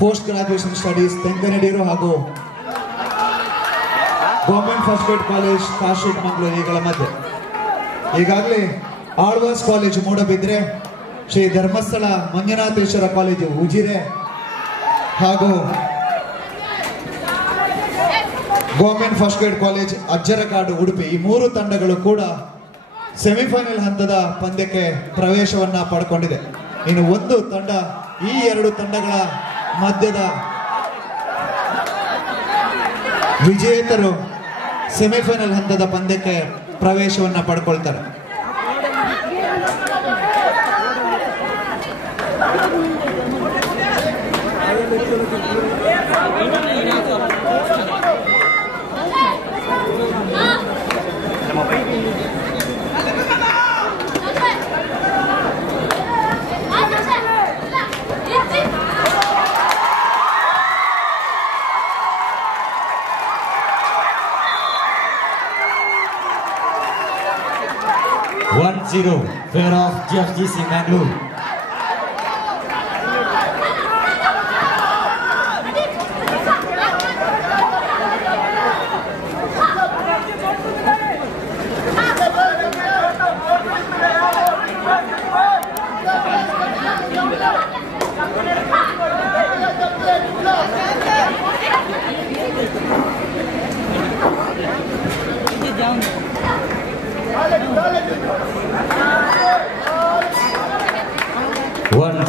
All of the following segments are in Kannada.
ಪೋಸ್ಟ್ ಗ್ರಾಜುಯೇಷನ್ ಸ್ಟಡೀಸ್ ತೆಂಕನಡಿಯೂರು ಹಾಗೂ government first grade college car street Mangaluru ಈಗಳ ಮಧ್ಯೆ ಈಗಾಗಲೇ ಆಳ್ವಾಸ್ ಕಾಲೇಜು ಮೂಡಬಿದ್ರೆ, ಶ್ರೀ ಧರ್ಮಸ್ಥಳ ಮಂಜುನಾಥೇಶ್ವರ ಕಾಲೇಜು ಉಜಿರೆ ಹಾಗೂ government first grade college Ajjarkad Udupi ಈ ಮೂರು ತಂಡಗಳು ಕೂಡ ಸೆಮಿಫೈನಲ್ ಹಂತದ ಪಂದ್ಯಕ್ಕೆ ಪ್ರವೇಶವನ್ನ ಪಡ್ಕೊಂಡಿದೆ. ಇನ್ನು ಒಂದು ತಂಡ ಈ ಎರಡು ತಂಡಗಳ ಮಧ್ಯದ ವಿಜೇತರು ಸೆಮಿಫೈನಲ್ ಹಂತದ ಪಂದ್ಯಕ್ಕೆ ಪ್ರವೇಶವನ್ನ ಪಡ್ಕೊಳ್ತಾರೆ. Zero, fair of GFGC Mangalore.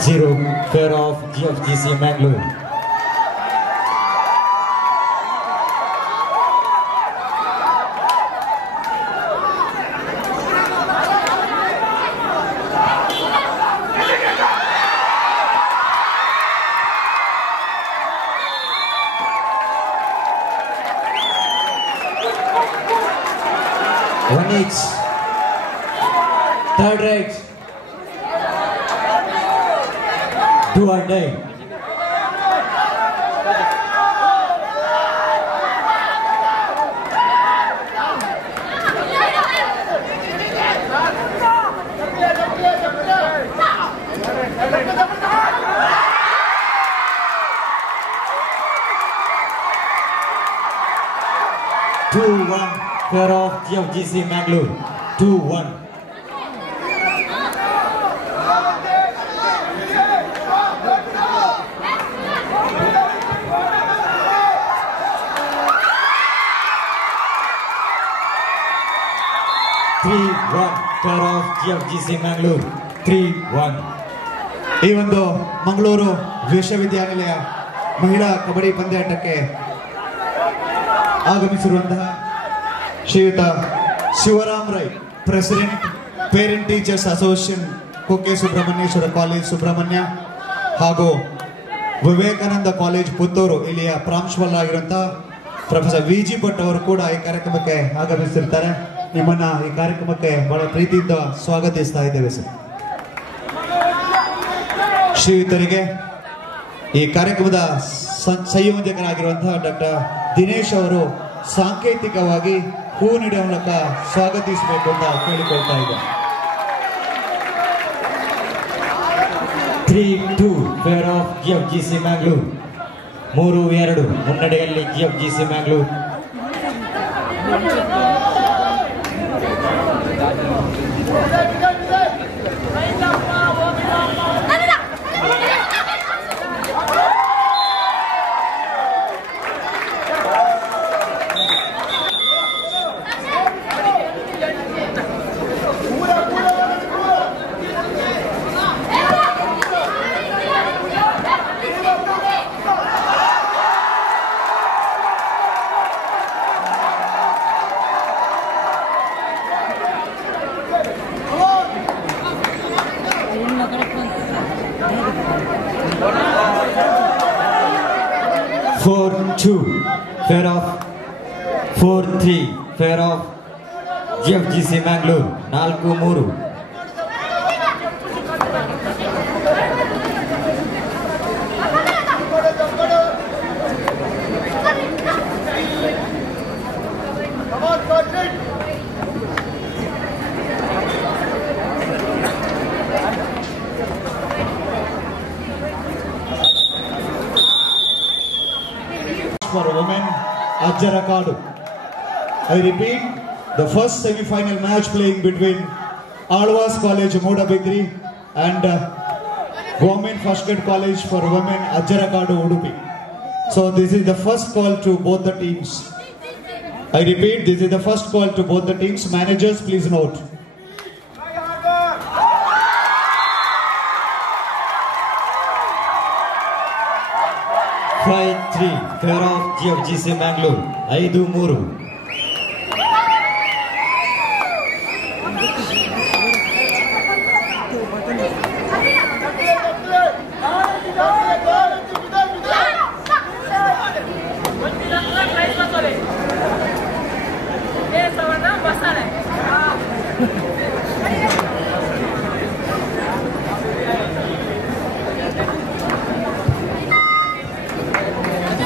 Zero, fair of GFGC Mangalore. One each. Third right. Do or die. Two-one, fair of GFGC Mangalore. 2-1. Fair of GFGC Mangalore. 3-1. ಈ ಒಂದು ಮಂಗಳೂರು ವಿಶ್ವವಿದ್ಯಾನಿಲಯ ಮಹಿಳಾ ಕಬಡ್ಡಿ ಪಂದ್ಯಾಟಕ್ಕೆ ಆಗಮಿಸಿರುವಂತಹ Shriyut Shivaram Rai, president parent teachers association Kukke Subrahmanyeshwara college Subrahmanya ಹಾಗೂ ವಿವೇಕಾನಂದ ಕಾಲೇಜ್ ಪುತ್ತೂರು ಇಲ್ಲಿಯ ಪ್ರಾಂಶುಪಾಲರಾಗಿರುವಂತಹ ಪ್ರೊಫೆಸರ್ ವಿ.ಜಿ. ಭಟ್ ಅವರು ಕೂಡ ಈ ಕಾರ್ಯಕ್ರಮಕ್ಕೆ ಆಗಮಿಸಿರ್ತಾರೆ. ನಿಮ್ಮನ್ನ ಈ ಕಾರ್ಯಕ್ರಮಕ್ಕೆ ಬಹಳ ಪ್ರೀತಿಯಿಂದ ಸ್ವಾಗತಿಸ್ತಾ ಇದ್ದೇವೆ ಸರ್. ಶ್ರೀಯುತರಿಗೆ ಈ ಕಾರ್ಯಕ್ರಮದ ಸಂಯೋಜಕರಾಗಿರುವಂತಹ ಡಾಕ್ಟರ್ ದಿನೇಶ್ ಅವರು ಸಾಂಕೇತಿಕವಾಗಿ ಹೂ ನೀಡುವ ಮೂಲಕ ಸ್ವಾಗತಿಸಬೇಕು ಅಂತ ಕೇಳಿಕೊಳ್ತಾ ಇದ್ದಾರೆ. 3-2 fair of GFGC Mangalore. 3-2 ಮುನ್ನಡೆಯಲ್ಲಿ GFGC Mangalore. Fair of 4-3 fair of GFGC Mangalore. 4-3. for Women, Ajjarakadu. I repeat, the first semi-final match playing between Alwas College, Moodabidri and Government First Grade College for Women, Ajjarakadu, Udupi. So this is the first call to both the teams. I repeat, this is the first call to both the teams. Managers, please note. Five 3 favor of GFGC Mangalore.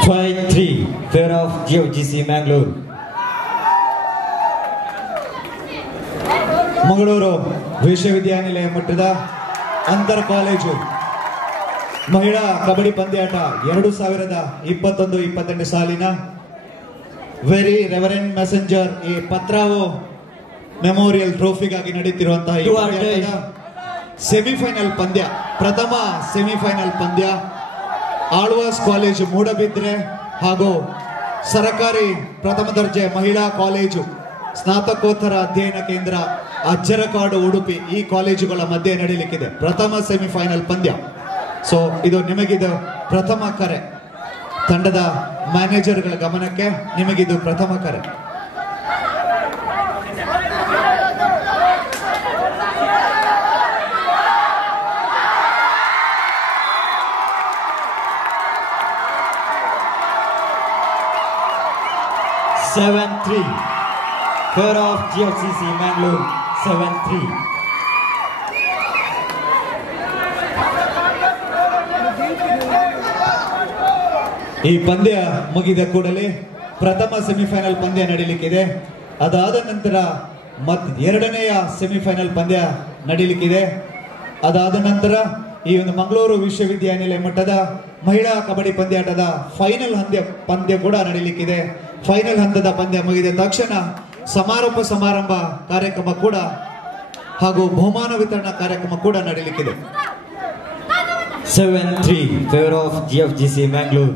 5-3. Favor of GFGC Mangalore. Mangaluru ವಿಶ್ವವಿದ್ಯಾನಿಲಯ ಮಟ್ಟದ ಅಂತರ್ ಕಾಲೇಜು ಮಹಿಳಾ ಕಬಡ್ಡಿ ಪಂದ್ಯಾಟ 2021-22 ಸಾಲಿನ very reverend messenger A.PATRAO memorial ಟ್ರೋಫಿಗಾಗಿ ನಡೆಯುತ್ತಿರುವಂತಹ ಈ ಪಂದ್ಯಾಟದ ಸೆಮಿಫೈನಲ್ ಪಂದ್ಯ, ಪ್ರಥಮ ಸೆಮಿಫೈನಲ್ ಪಂದ್ಯ ಆಳ್ವಾಸ್ ಕಾಲೇಜು ಮೂಡಬಿದ್ರೆ ಹಾಗೂ ಸರಕಾರಿ ಪ್ರಥಮ ದರ್ಜೆ ಮಹಿಳಾ ಕಾಲೇಜು ಸ್ನಾತಕೋತ್ತರ ಅಧ್ಯಯನ ಕೇಂದ್ರ ಅಜ್ಜರಕಾಡು ಉಡುಪಿ ಈ ಕಾಲೇಜುಗಳ ಮಧ್ಯೆ ನಡೆಯಲಿಕ್ಕಿದೆ ಪ್ರಥಮ ಸೆಮಿಫೈನಲ್ ಪಂದ್ಯ. ಸೊ ಇದು ನಿಮಗಿದು ಪ್ರಥಮ ಕರೆ, ತಂಡದ ಮ್ಯಾನೇಜರ್ಗಳ ಗಮನಕ್ಕೆ ನಿಮಗಿದು ಪ್ರಥಮ ಕರೆ. Seven 3 favor of GFGC Mangalore. 7-3. ಈ ಪಂದ್ಯ ಮುಗಿದ ಕೂಡಲೇ ಪ್ರಥಮ ಸೆಮಿಫೈನಲ್ ಪಂದ್ಯ ನಡೆಯಲಿಕ್ಕಿದೆ. ಅದಾದ ನಂತರ ಎರಡನೆಯ ಸೆಮಿಫೈನಲ್ ಪಂದ್ಯ ನಡೆಯಲಿಕ್ಕಿದೆ. ಅದಾದ ನಂತರ ಈ ಒಂದು ಮಂಗಳೂರು ವಿಶ್ವವಿದ್ಯಾನಿಲಯ ಮಟ್ಟದ ಮಹಿಳಾ ಕಬಡ್ಡಿ ಪಂದ್ಯಾಟದ ಫೈನಲ್ ಪಂದ್ಯ ಕೂಡ ನಡೆಯಲಿಕ್ಕಿದೆ. ಫೈನಲ್ ಹಂತದ ಪಂದ್ಯ ಮುಗಿದ ತಕ್ಷಣ ಸಮಾರೋಪ ಸಮಾರಂಭ ಕಾರ್ಯಕ್ರಮ ಕೂಡ ಹಾಗೂ ಬಹುಮಾನ ವಿತರಣಾ ಕಾರ್ಯಕ್ರಮ ಕೂಡ ನಡೆಯಲಿಕ್ಕಿದೆ. 7-3 favor of GFGC Mangalore.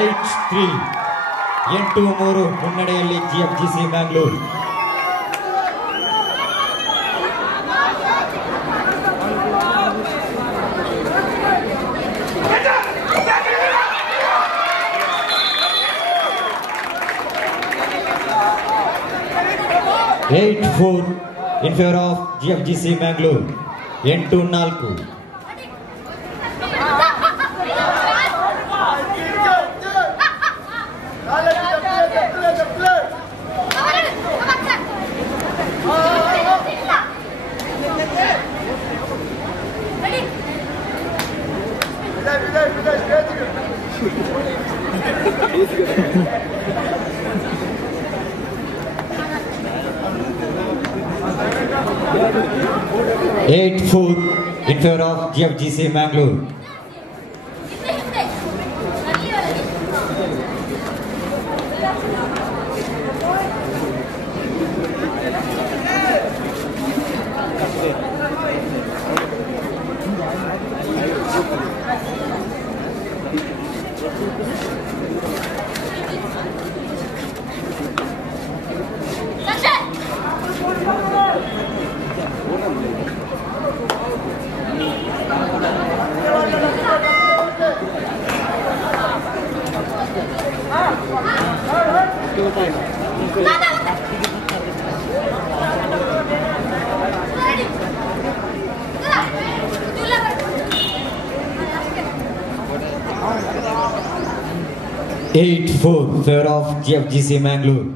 Eight 3 8-3 ಮುನ್ನಡೆಯಲ್ಲಿ GFGC Mangalore. Eight 4 in favor of GFGC Mangalore. 8-4. Eight 4 in favor of GFGC Mangalore. Eight 4 favor of GFGC Mangalore.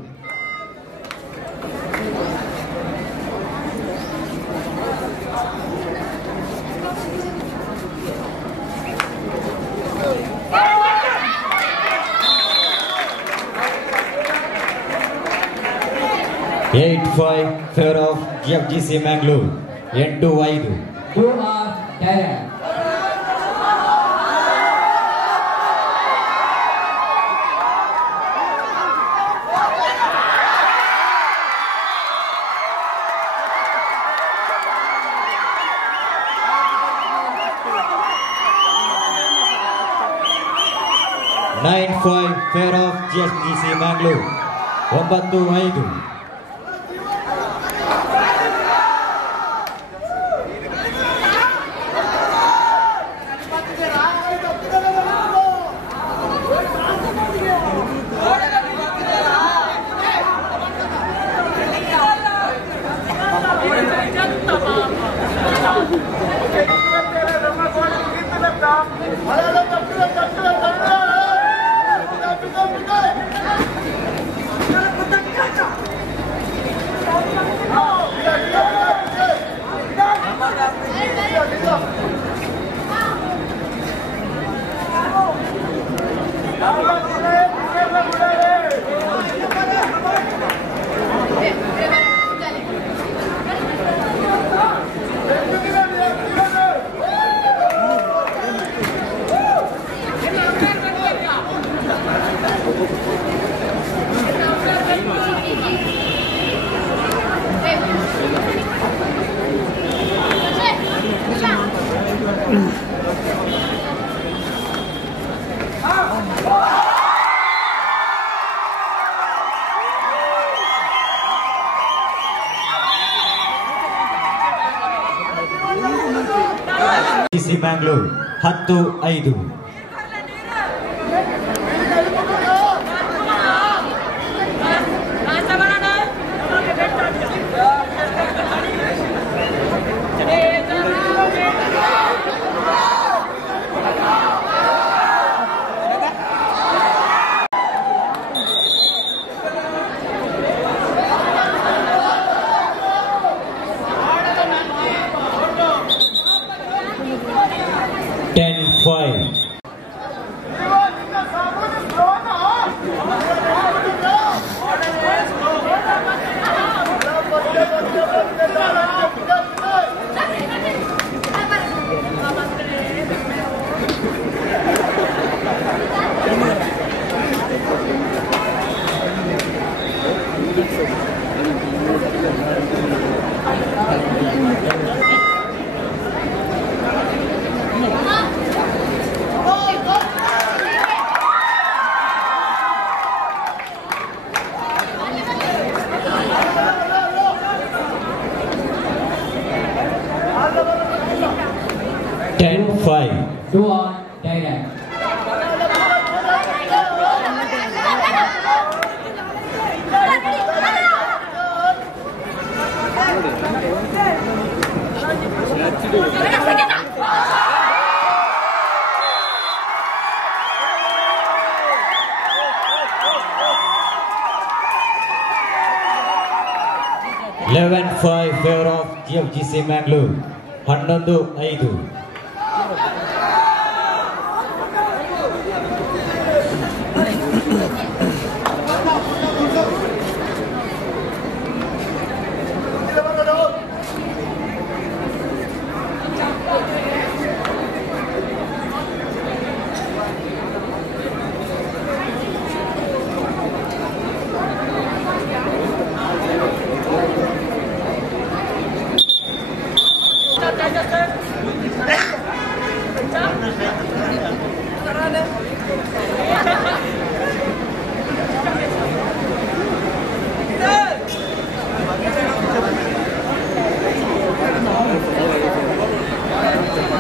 8-5 favor of GFGC Mangalore. 8-5. 2 are direct. Nine 5 favor of GFGC Mangalore. 9-5. GFGC Mangalore 10-5. Two are direct. Eleven 5 favor of GFGC Mangalore.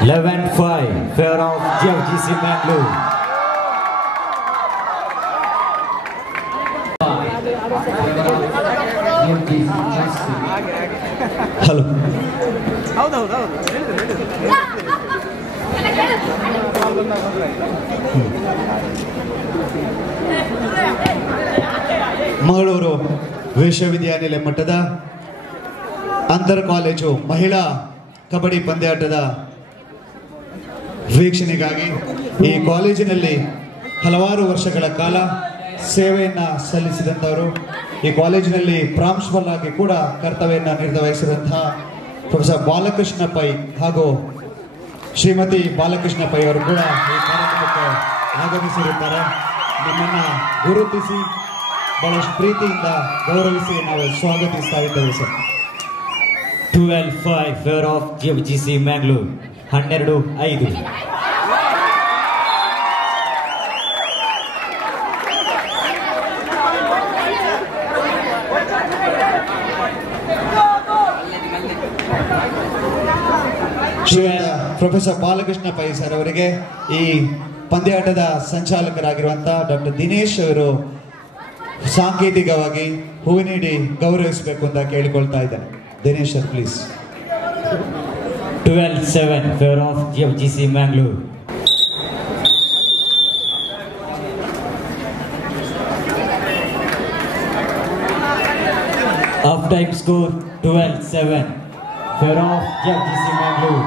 11-5. Favor of GFGC Mangalore. Hello Mangaluru ವಿಶ್ವವಿದ್ಯಾನಿಲಯ ಮಟ್ಟದ ಅಂತರ್ ಕಾಲೇಜು ಮಹಿಳಾ ಕಬಡ್ಡಿ ಪಂದ್ಯಾಟದ ವೀಕ್ಷಣೆಗಾಗಿ ಈ ಕಾಲೇಜಿನಲ್ಲಿ ಹಲವಾರು ವರ್ಷಗಳ ಕಾಲ ಸೇವೆಯನ್ನ ಸಲ್ಲಿಸಿದಂಥವರು. ಈ ಕಾಲೇಜಿನಲ್ಲಿ ಪ್ರಾಂಶುಪಾಲ ಆಗಿ ಕೂಡ ಕರ್ತವ್ಯವನ್ನು ನಿರ್ವಹಿಸಿದಂತಹ ಪ್ರೊಫೆಸರ್ ಬಾಲಕೃಷ್ಣ ಪೈ ಹಾಗೂ ಶ್ರೀಮತಿ ಬಾಲಕೃಷ್ಣ ಪೈ ಅವರು ಕೂಡ ಈ ಕಾರ್ಯಕ್ರಮಕ್ಕೆ ಆಗಮಿಸಿರುತ್ತಾರೆ. ನಿಮ್ಮನ್ನ ಗುರುತಿಸಿ ಬಹಳಷ್ಟು ಪ್ರೀತಿಯಿಂದ ಗೌರವಿಸಿ ನಾವು ಸ್ವಾಗತಿಸ್ತಾ ಇದ್ದೇವೆ sir. 12-5 favour of GFGC Mangalore 12-5. Professor Balakrishna Pai sir ಅವರಿಗೆ ಈ ಪಂದ್ಯಾಟದ ಸಂಚಾಲಕರಾಗಿರುವಂತಹ ಡಾಕ್ಟರ್ ದಿನೇಶ್ ಅವರು ಸಾಂಕೇತಿಕವಾಗಿ ಹೂವು ನೀಡಿ ಗೌರವಿಸಬೇಕು ಅಂತ ಕೇಳಿಕೊಳ್ತಾ ಇದ್ದಾರೆ. Dinesh sir please. 12-7 favour of GFGC Mangalore. Half time score 12-7 favour of GFGC Mangalore.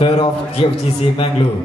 Favor of GFGC Mangalore.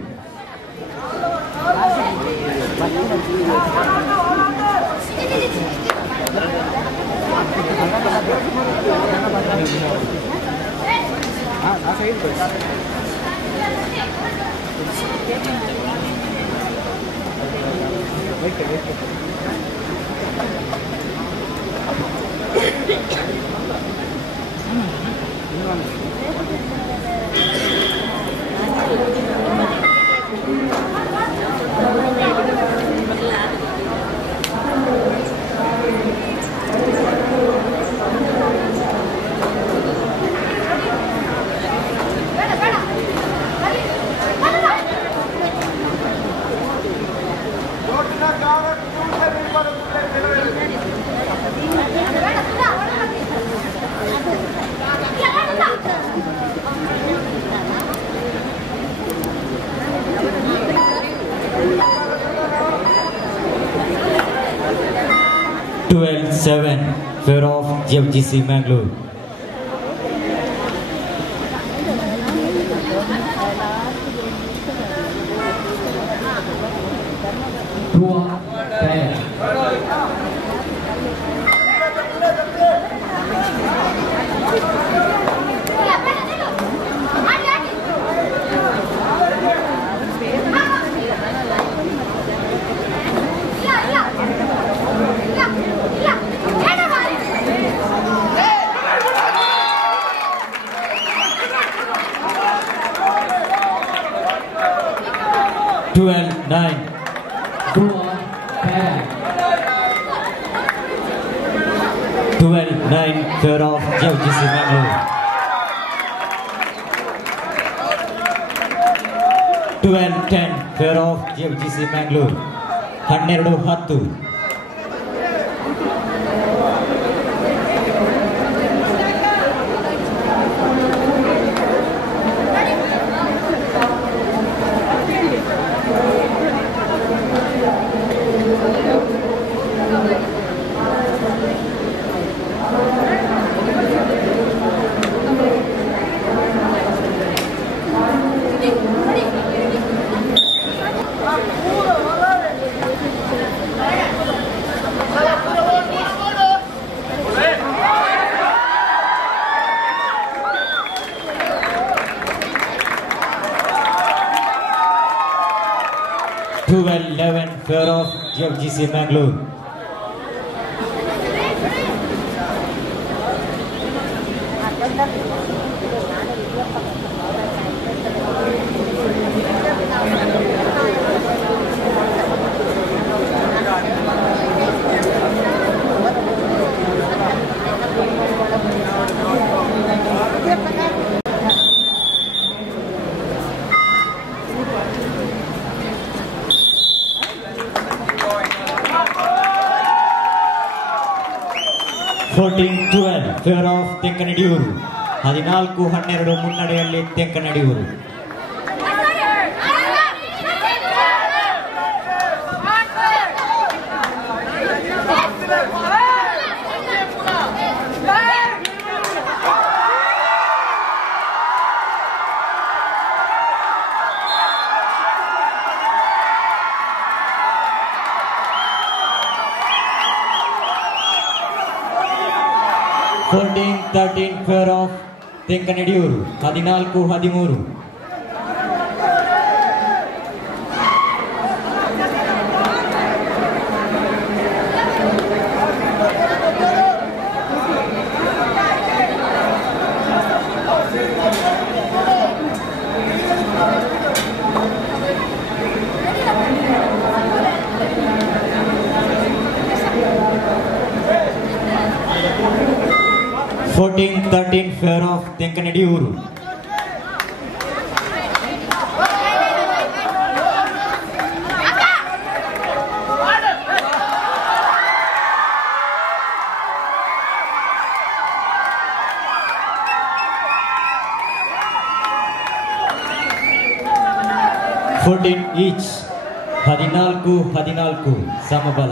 Favor of GFGC Mangalore. Favor of GFGC Mangalore. 12-10 favor of GFGC Mangalore. 12-10. 11 favor of GFGC Mangalore. Favour of Tenkanidiyoor 14-12 ಮುನ್ನಡೆಯಲ್ಲಿ Tenkanidiyoor. Favour of Tenkanidiyoor 14-13. 14-13 favour of Tenkanidiyoor. Each 14-14 ಸಮಬಲ.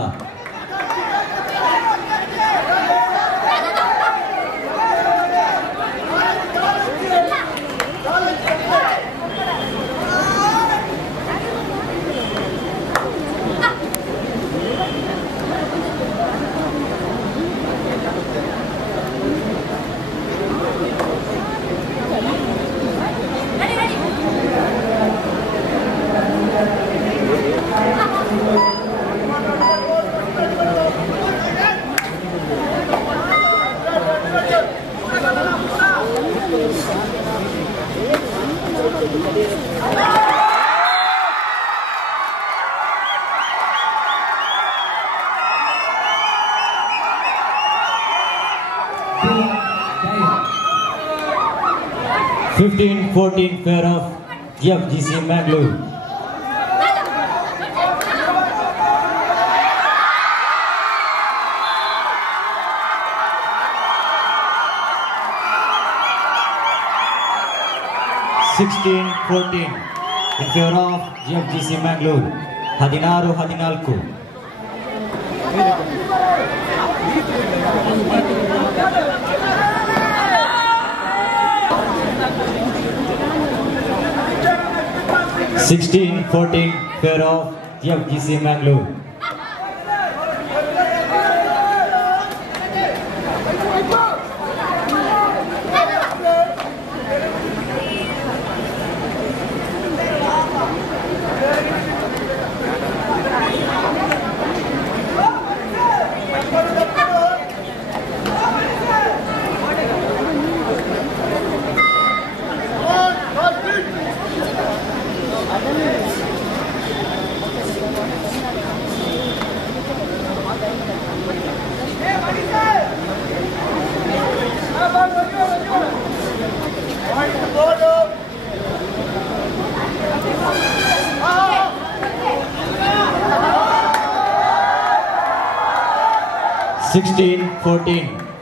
Direct. 15-14 pair of GFGC Mangalore. in favor of GFGC Mangalore. 16-14. 16-14 pair of GFGC Mangalore.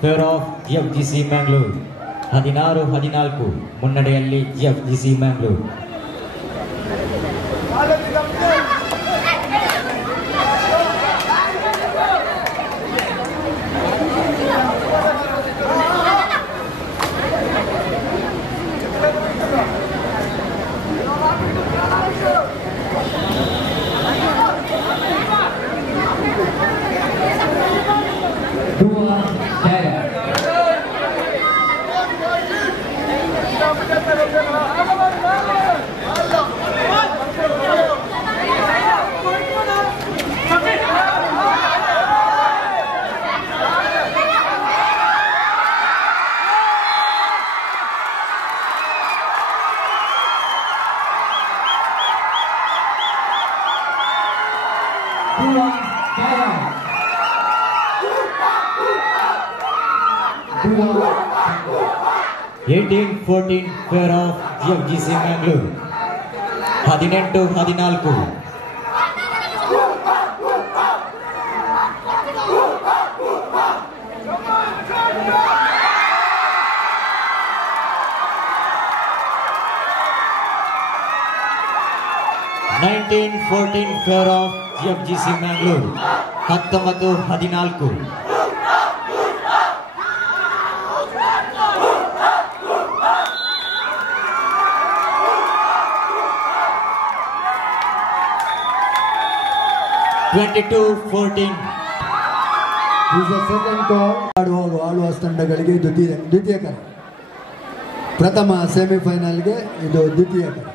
Pair of GFGC Mangalore. 16-14 ಮುನ್ನಡೆಯಲ್ಲಿ GFGC Mangalore. Goa direct. Goa 18-14 fair of GFGC Mangalore. 18-14. 19-14 fair of GFGC Mangalore. 19-14. 22-14. This is the second call. ಆಡುವ ತಂಡಗಳಿಗೆ ದ್ವಿತೀಯ ಕರೆ. ಪ್ರಥಮ ಸೆಮಿಫೈನಲ್ಗೆ ಇದು ದ್ವಿತೀಯ ಕರೆ.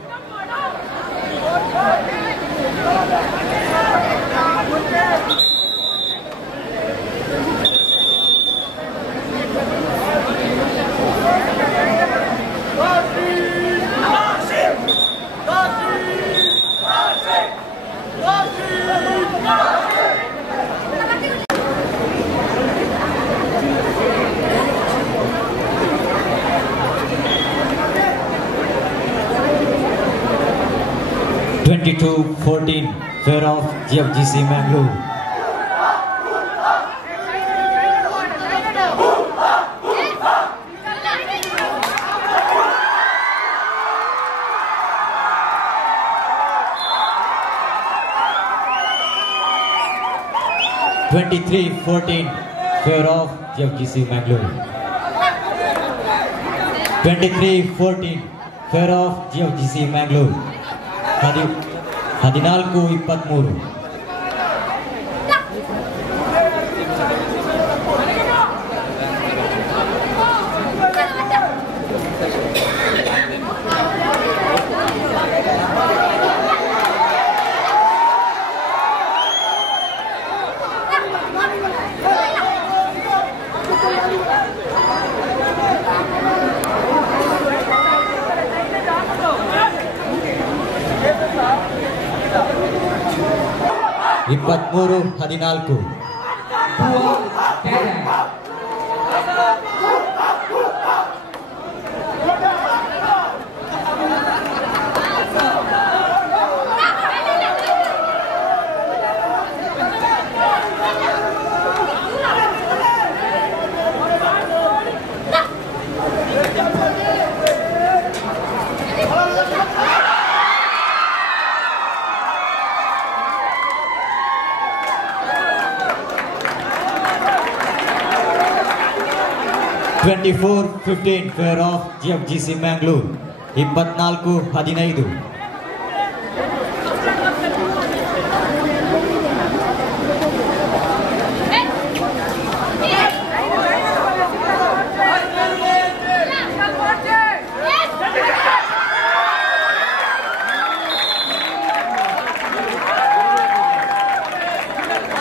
fair of GFGC Mangalore. 23-14 fair of GFGC Mangalore. 23-14 fair of GFGC Mangalore. 14-23. 24-15 fair of GFGC Mangalore. 24-15.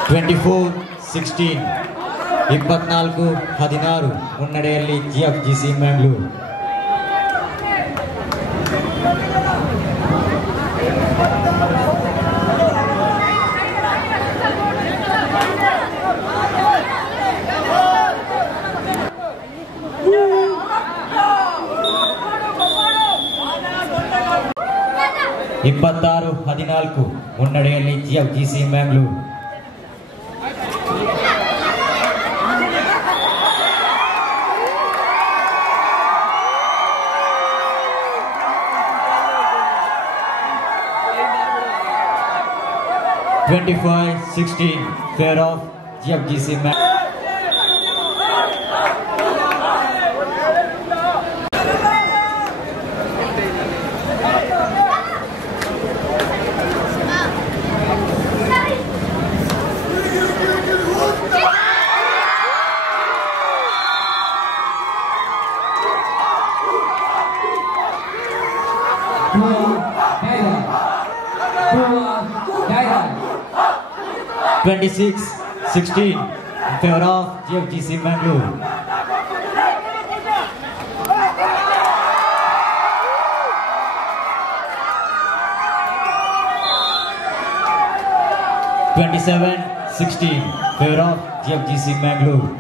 24-16. 24-16 ಮುನ್ನಡೆಯಲ್ಲಿ GFGC Mangalore. ಇಪ್ಪತ್ತಾರು 14 ಮುನ್ನಡೆಯಲ್ಲಿ GFGC Mangalore. 25-16 fair of GFGC Mangalore. Direct. 26-16 in favor of GFGC Mangalore. 27-16 favor of GFGC Mangalore.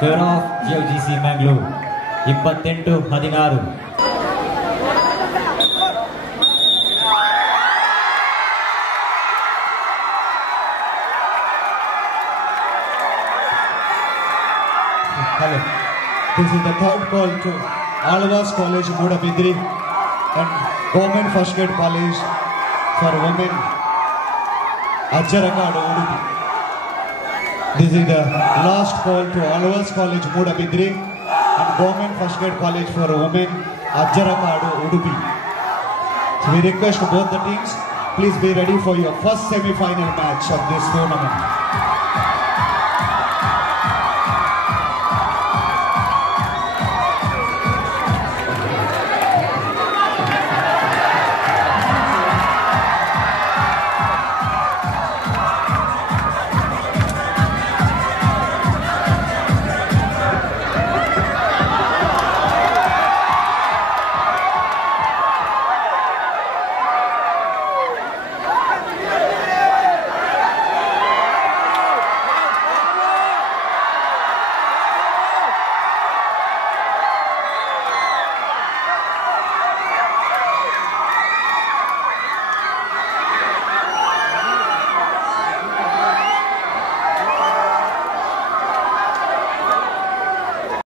Favor of GFGC Mangalore. 28-16. Hello. This is the third call to Alvas College, Mudabidri, and Government First Grade College for Women, Ajjarakadu, Udupi. This is the last call to Alvas College, Mudabidri, and Government First Grade College for Women, Ajjarakadu, Udupi. So we request both the teams, please be ready for your first semi-final match of this tournament.